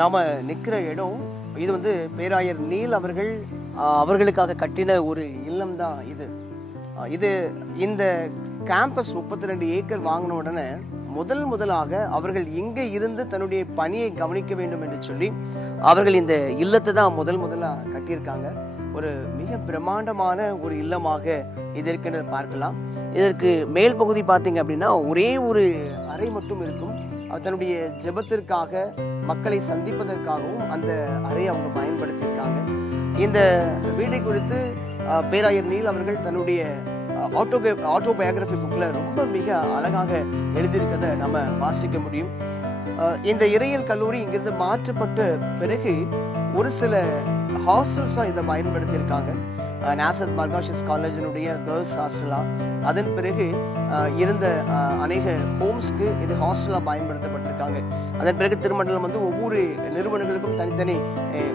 நாம நிற்கிற இடம் இது வந்து பேராயர் நீல் அவர்கள் அவர்களுக்காக கட்டின ஒரு இல்லம் தான் இது. இந்த கேம்பஸ் 32 ஏக்கர் வாங்கின உடனே முதலாக அவர்கள் இங்கே இருந்து தன்னுடைய பணியை கவனிக்க வேண்டும் என்று சொல்லி அவர்கள் இந்த இல்லத்தை தான் முதலா கட்டியிருக்காங்க. ஒரு மிக பிரம்மாண்டமான ஒரு இல்லமாக இது இருக்கின்றது பார்க்கலாம். இதற்கு மேல் பகுதி பார்த்தீங்க அப்படின்னா ஒரே ஒரு அறை மட்டும் இருக்கும். தன்னுடைய ஜெபத்திற்காக மக்களை சந்திப்பதற்காகவும் அந்த அறையை அவங்க பயன்படுத்தியிருக்காங்க. இந்த வீடை குறித்து பேராயர் நீல் அவர்கள் தன்னுடைய ஆட்டோபயோகிராஃபி புக்ல ரொம்ப மிக அழகாக எழுதியிருக்கிறத நம்ம வாசிக்க முடியும். இந்த இறையியல் கல்லூரி இங்கிருந்து மாற்றப்பட்ட பிறகு ஒரு சில ஹாஸ்டல்ஸா இதை பயன்படுத்தியிருக்காங்க. நாசத் மர்காஷிஸ் காலேஜினுடைய கேர்ள்ஸ் ஹாஸ்டலா, அதன் பிறகு இருந்த அநேக ஹோம்ஸ்க்கு இது ஹாஸ்டலா பயன்படுத்தப்பட்டிருக்காங்க. அதன் பிறகு திருமண்டலம் வந்து ஒவ்வொரு நிறுவனங்களுக்கும் தனித்தனி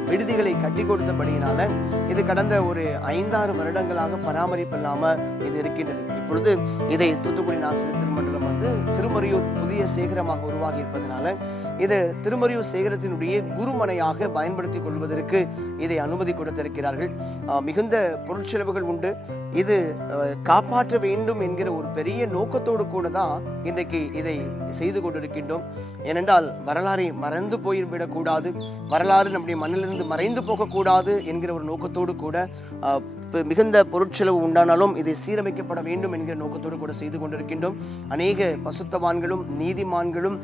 விடுதிகளை கட்டி கொடுத்தபடியினால இது கடந்த ஒரு 5-6 வருடங்களாக பராமரிப்பு இல்லாம இது இருக்கின்றது. இப்பொழுது இதை தூத்துக்குடி நாசிரியர் திருமண்டலம் வந்து திருமறையூர் புதிய சேகரமாக உருவாகி இருப்பதனால இது திருமறையூர் சேகரத்தினுடைய குருமனையாக பயன்படுத்திக் கொள்வதற்கு இதை அனுமதி கொடுத்திருக்கிறார்கள். மிகுந்த பொருட்செலவுகள் உண்டு. இது காப்பாற்ற வேண்டும் என்கிற ஒரு பெரிய நோக்கத்தோடு கூட தான் இன்றைக்கு இதை செய்து கொண்டிருக்கின்றோம். ஏனென்றால் வரலாறை மறந்து போய்விடக்கூடாது, வரலாறு நம்முடைய மண்ணிலிருந்து மறைந்து போகக்கூடாது என்கிற ஒரு நோக்கத்தோடு கூட மிகுந்த பொருட்செலவு உண்டானாலும் இதை சீரமைக்கப்பட வேண்டும் என்கிற நோக்கத்தோடு கூட செய்து கொண்டிருக்கின்றோம். அநேக பசுத்தவான்களும் நீதிமான்களும்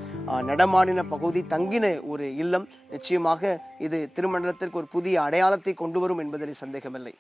நடமாடின பகுதி தங்கின ஒரு இல்லம். நிச்சயமாக இது திருமண்டலத்திற்கு ஒரு புதிய அடையாளத்தை கொண்டு வரும் என்பதில் சந்தேகமில்லை.